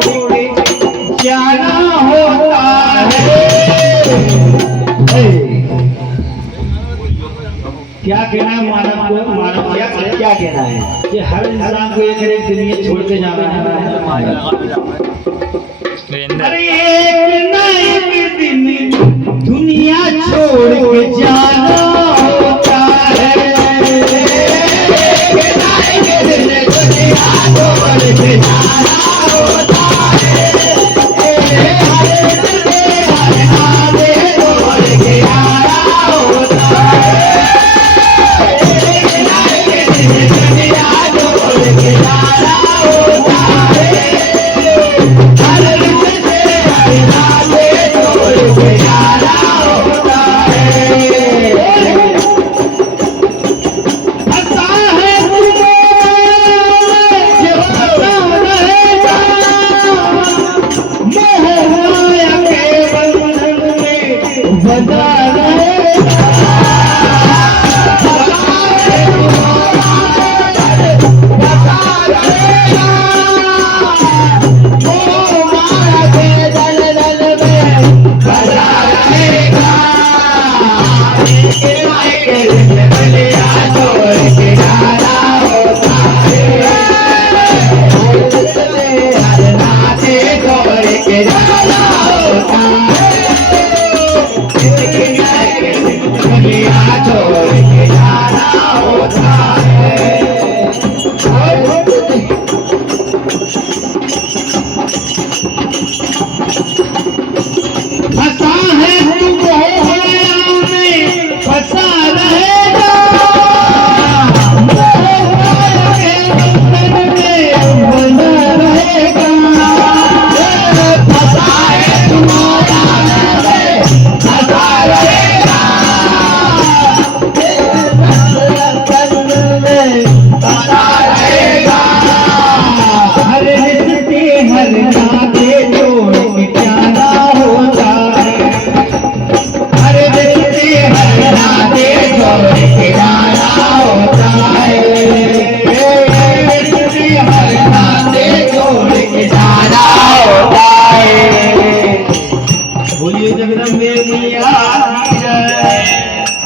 छोड़ के जाना होता है। क्या कहना है मानव को? मानव क्या कहना है कि हर इंसान को एक एक दुनिया छोड़ के जाना है। अरे एक ना एक दिन दुनिया छोड़ के जाना होता है। एक ना एक दिन दुनिया छोड़ के जाना होता है।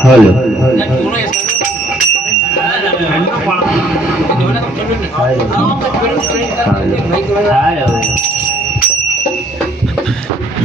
Hello hello